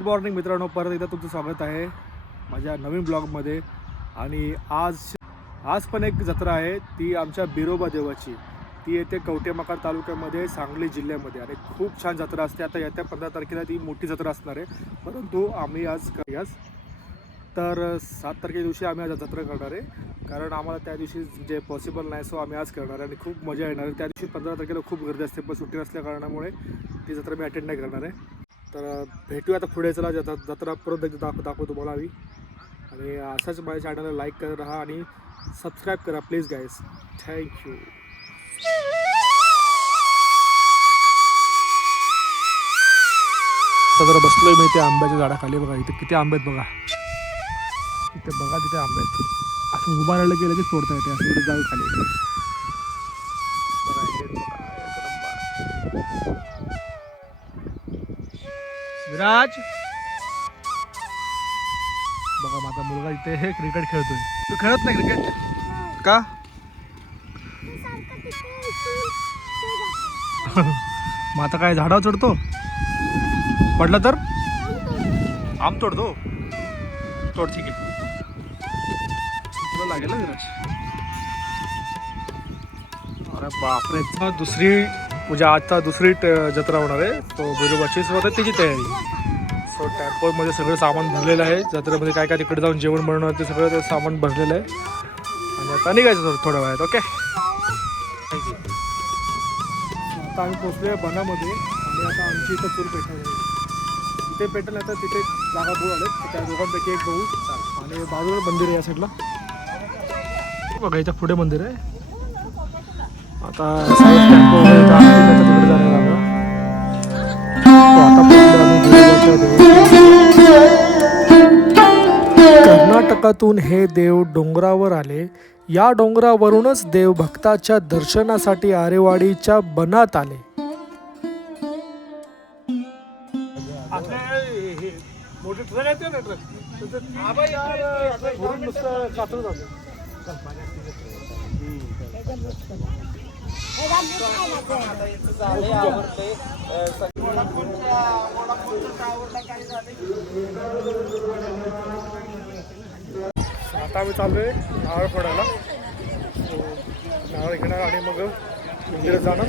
Good morning मित्रांनो परत एकदा तुमचं स्वागत आहे माझ्या नवीन ब्लॉगमध्ये. आणि आज आज पण एक जत्रा आहे ती आमच्या बिरोबा देवाची. ती येते कवटेमकार तालुक्यामध्ये सांगली जिल्ह्यामध्ये. आणि खूप छान जत्रा असते. आता येत्या पंधरा तारखेला ती मोठी जत्रा असणार आहे. परंतु आम्ही आज यास तर सात तारखे दिवशी आम्ही आज जत्रा करणार आहे. कारण आम्हाला त्या दिवशी जे पॉसिबल नाही सो आम्ही आज करणार आहे. आणि खूप मजा येणार आहे. त्या दिवशी पंधरा तारखेला खूप गर्दी असते. पण सुट्टी नसल्या कारणामुळे ती जत्रा मी अटेंड नाही करणार आहे. तर भेटूया आता पुढे. चला जत्रा जत्रा परत एकदा दाखव दाखवतो तुम्हाला आम्ही आणि असाच माझ्या चॅनलला लाईक करत राहा आणि सबस्क्राईब करा प्लीज गाईज थँक्यू आता जरा बसलोय मी त्या आंब्याच्या झाडाखाली बघा. इथे किती आंबे आहेत बघा. इथे बघा तिथे आंबे आहेत. असं उभा राहिलं की लगेच येते. असं जाऊ खाली विराज बघा माझा मुलगा इथे हे क्रिकेट खेळतोय. तू खेळत नाही क्रिकेट का? मग आता काय झाडावर चढतो? पडला तर? आम तोडतो. तोड ठीक आहे. तुला लागेल ना अरे बापरे दुसरी म्हणजे आता दुसरी ट- जत्रा होणार आहे. तो बिरोबाची सुरुवात आहे त्याची तयारी. सो टॅम्पोमध्ये सगळं सामान भरलेलं आहे. जत्रेमध्ये काय काय तिकडे जाऊन जेवण बनवणार ते सगळं ते सामान भरलेलं आहे. आणि आता निघायचं थोडं थोड्या वेळात ओके थँक्यू आता आम्ही पोचलो बनामध्ये. आणि आता आमची इथं चूल पेटणार आहे. तिथे पेटेल आता तिथे जागा भाऊ आले त्या दोघांपैकी एक भाऊ आणि बाजूला मंदिर आहे या साईडला बघा इथं पुढे मंदिर आहे. आता कर्नाटकातून हे देव डोंगरावर आले. या डोंगरावरूनच देव भक्ताच्या दर्शनासाठी आरेवाडीच्या बनात आले. मोठे ट्रक आहेत ना ट्रक आता आम्ही चाललोय नारळ फोडायला नारळ घेणार आणि मग मंदिरात जाणार.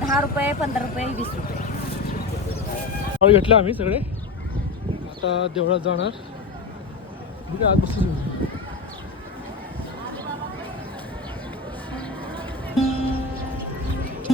दहा रुपये पंधरा रुपये वीस रुपये. नारळ घेतले आम्ही सगळे. आता देवळात जाणार. आज बसून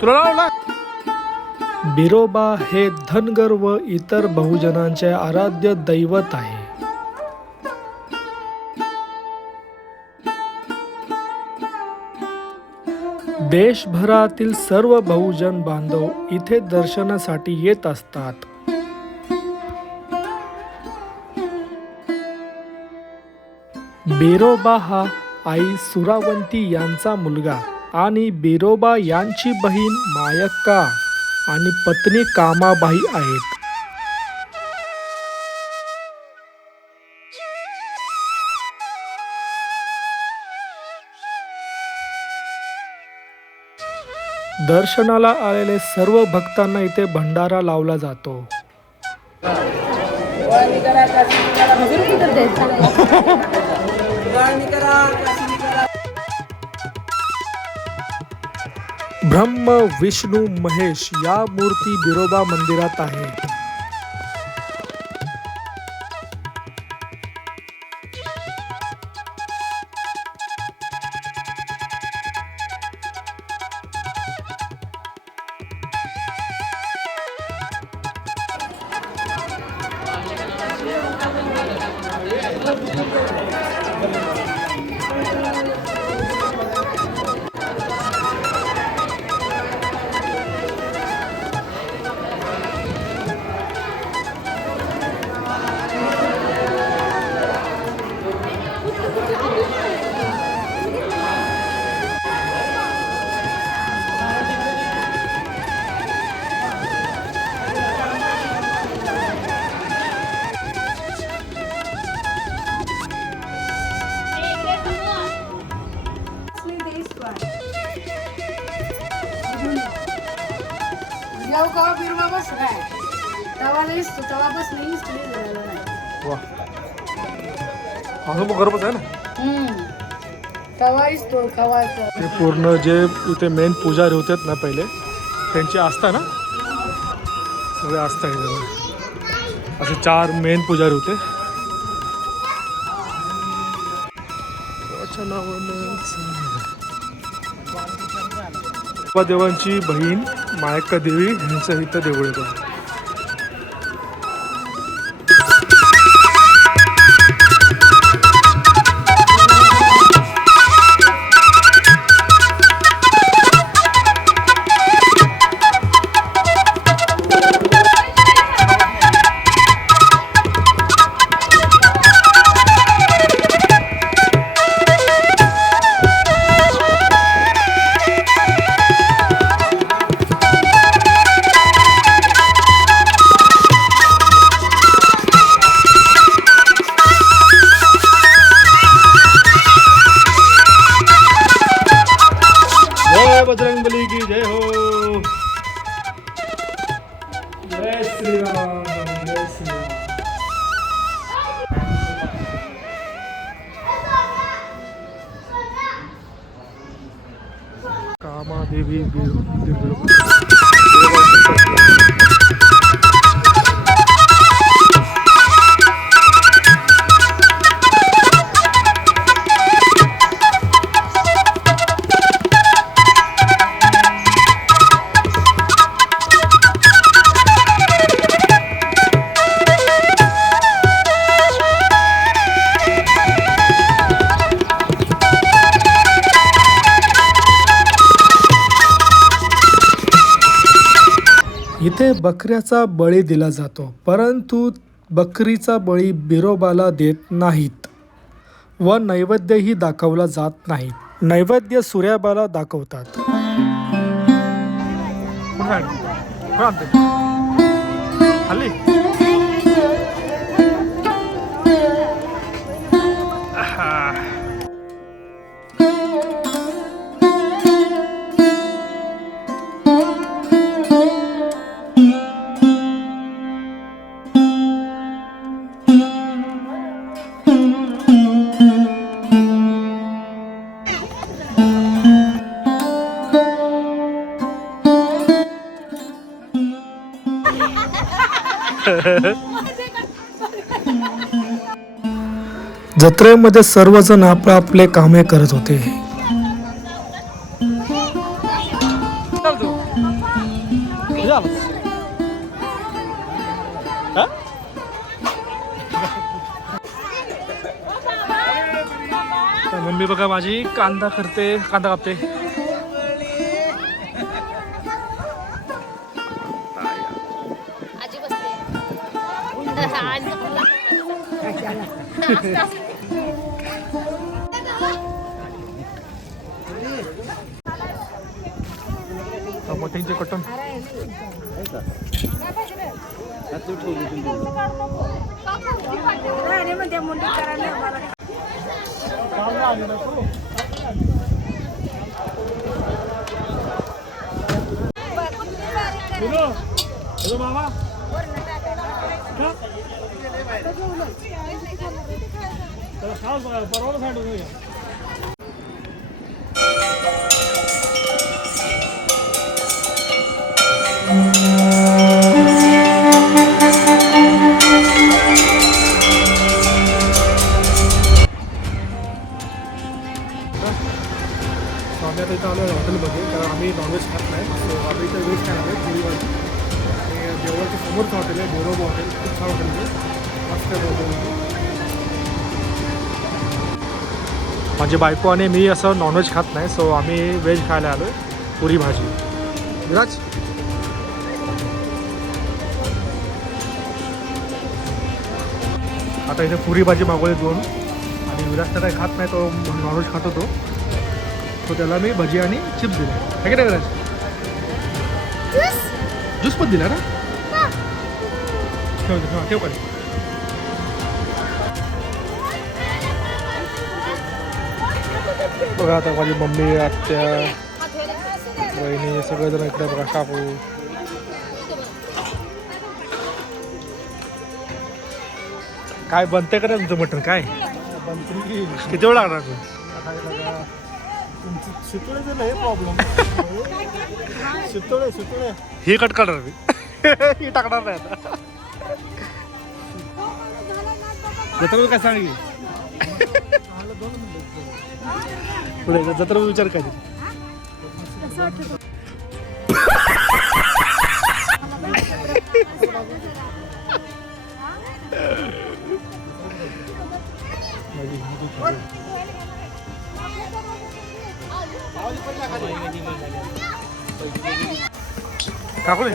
तुला लावला बिरोबा हे धनगर व इतर बहुजनांचे आराध्य दैवत आहे. देशभरातील सर्व बहुजन बांधव इथे दर्शनासाठी येत असतात. बिरोबा हा आई सुरावंती यांचा मुलगा. आणि बिरोबा यांची बहीण मायक्का आणि पत्नी कामाबाई आहेत. दर्शनाला आलेले सर्व भक्तांना इथे भंडारा लावला जातो. ब्रह्म विष्णू महेश या मूर्ती बिरोबा मंदिरात आहेत तवा नाही असतो तवा बस नाही असतो नाही झालेला नाही. वा. अजून पण गरमच आहे ना? हम्म. तवा असतो खवायचा. हे पूर्ण जे इथे मेन पुजारी होते ना पहिले त्यांची आस्था ना? सगळे आस्था आहे असे चार मेन पुजारी होते. देवांची बहीण. मायक्का देवी यांचं इथं देऊळ बकऱ्याचा बळी दिला जातो परंतु बकरीचा बळी बिरोबाला देत नाहीत व नैवेद्यही दाखवला जात नाही. नैवेद्य सूर्याबाला दाखवतात. हल्ली जत्रेमध्ये सर्वजण आपले कामे करत होते. मम्मी बघा माझी कांदा करते कांदा कापते. Saan? Taas, taas. ಮುಟ್ಟಿಂಚೆ ಕೊಟ್ಟು ಮಾವಾ ਚਲੋ ਖਾਸ ਬਾਰ ਬਾਰ ਉਹ ਸਾਈਡ ਹੋ ਗਿਆ माझी बायको आणि मी असं नॉनव्हेज खात नाही सो आम्ही व्हेज खायला आलो आहे पुरी भाजी. विराज? आता इथे पुरी भाजी मागवली दोन आणि विराज तर काही खात नाही तो नॉनव्हेज खात होतो. तो त्याला मी भजी आणि चिप्स दिले. आहे की नाही विराज? ज्यूस पण दिला ना? ठेव ठेव ठेव बघा आता माझी मम्मी आत्या वहिनी सगळेजण इकडे बघा काकू. काय बनते का तुमचं मटण? काय? किती वेळ लागणार प्रॉब्लेम ही कट करणार मी. ही टाकणार नाही आता. जत्रा काय सांग की? पुढे जत्रा विचार काय ते? काकू रे?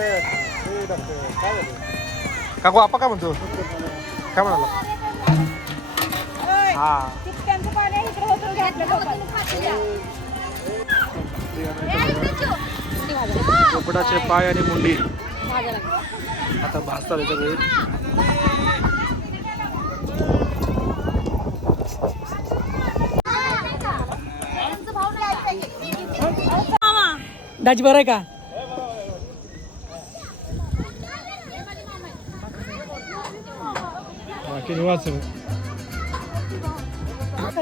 काकू आपा काय म्हणतो काय म्हणाला हा पोपटाचे पाय आणि मुंडी. आता याच्या वेळी दाजी बरं आहे का? बाकी निवास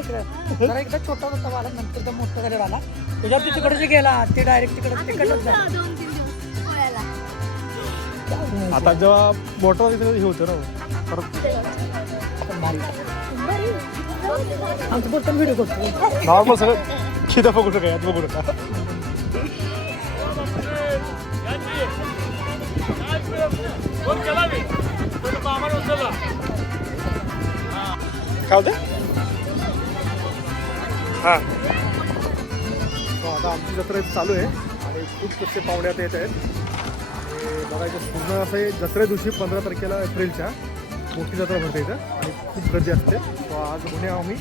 सगळं जरा एकदा छोटा होता आला नंतर तर मोठा झालेला आला त्याच्यावर ते तिकडे जे गेला ते डायरेक्ट तिकडे तिकडच आता जेव्हा मोठं होतं तेव्हा हे होतं ना. परत आमचं बोलताना व्हिडिओ करतो. नॉर्मल सगळं खिदा बघू नका यात बघू नका. काय होते हां. आता आमची जत्रा चालू आहे आणि खूप कसे पाहुणे आता येत आहेत. बघायचं पूर्ण असं आहे जत्रे दिवशी पंधरा तारखेला एप्रिलच्या मोठी जत्रा भरते इथं आणि खूप गर्दी असते. आज म्हणे आम्ही.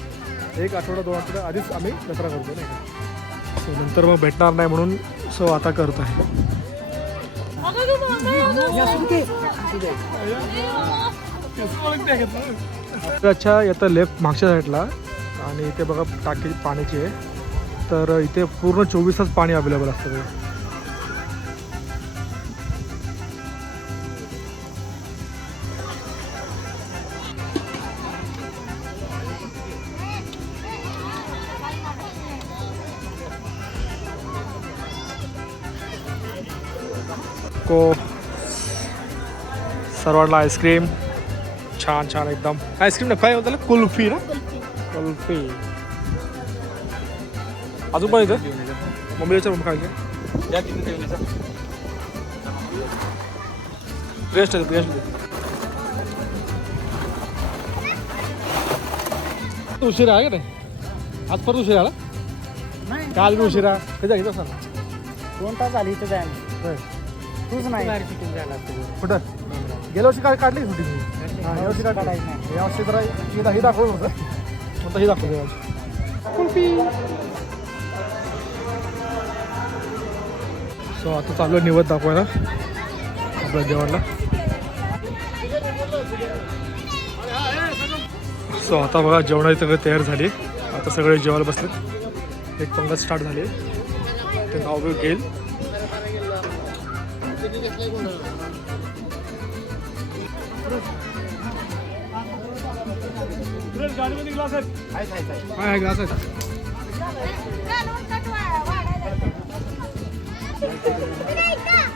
एक आठवडा दोन आठवडा आधीच आम्ही जत्रा करतो नाही सो नंतर मग भेटणार नाही म्हणून सो आता करत आहे. अच्छा येतं लेफ्ट मागच्या साईडला आणि इथे बघा टाकी पाण्याची आहे. तर इथे पूर्ण चोवीस तास पाणी अवेलेबल असतं को सर्वांना आईस्क्रीम छान छान एकदम. आईस्क्रीम काय होतं कुल्फी ना? कुल्फी अजून पण इथं? मम्मी काय बेस्ट आहे बेस्ट उशिरा आहे का नाही? आज परत उशिरा आला? नाही. काल बी उशिरा. कधी घेतो सर दोन तास झाली इथं जायला. तूच नाही. कुठं? गेल्या वर्षी काय काढली सुट्टी मी या वर्षी काय काढायची काढायची या वर्षी जरा ही ही दाखवलं होतं. आता हे दाखवतो यावर्षी सो आता चालू आहे निवड दाखवायला आपल्या जेवणला सो आता बघा जेवणाची सगळं तयार झाली आता सगळे जेवायला बसले एक पंगत स्टार्ट झाली ते नाव बी घेईल गाडीमध्ये ग्लास आहेत. काय ग्लास आहेत.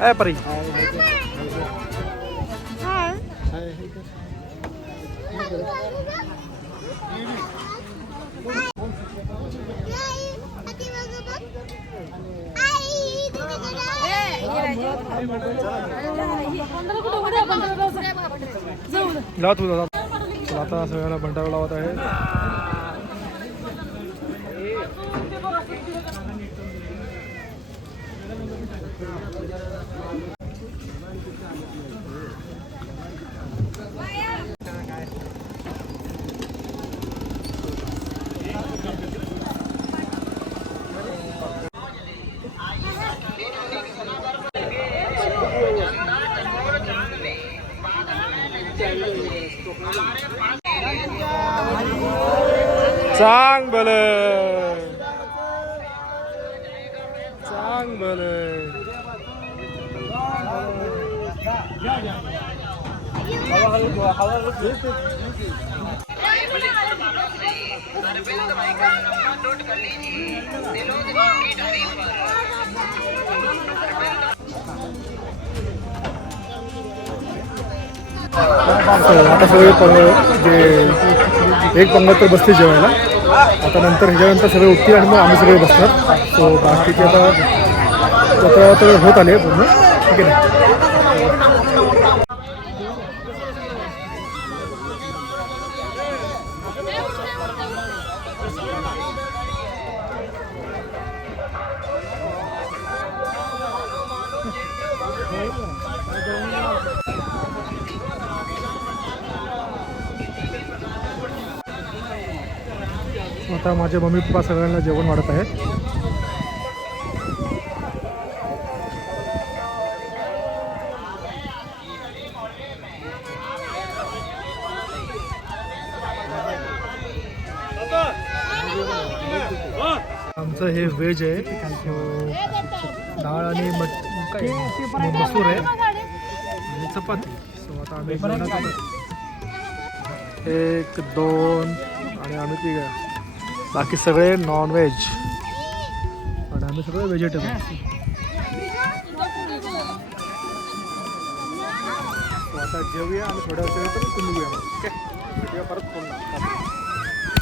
ए परी. लाव तू. आता सगळ्यांना भंडारा लावत आहे. चांग बल चांग बल तर आता सगळे जे एक पंगत तर बसते जेवायला. आता नंतर ह्याच्यानंतर सगळे उठतील आणि मग आम्ही सगळे बसणार. सो बाकीचे आता तर होत आले पूर्ण. ठीक आहे आता माझे मम्मी पप्पा सगळ्यांना जेवण वाढत आहेत आमचं हे व्हेज आहे. डाळ आणि मट काय? मसूर आहे. आणि चपाती. सो आता आम्ही एक दोन आणि आम्ही तिघ. बाकी सगळे नॉन व्हेज आम्ही सगळे व्हेजिटेबल आता जेवूया आणि थोड्या वेळ परत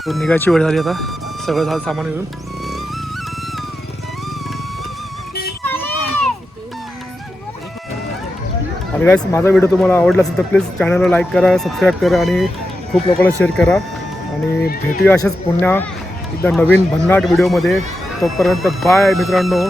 फोन निघायची वेळ झाली आता. सगळं झालं सामान घेऊन. आणि गाईस माझा व्हिडिओ तुम्हाला आवडला असेल तर प्लीज चॅनलला लाईक करा सबस्क्राईब करा आणि खूप लोकांना शेअर करा. आणि भेटूया अशाच पुन्हा एकदा नवीन भन्नाट व्हिडिओमध्ये तोपर्यंत बाय मित्रांनो.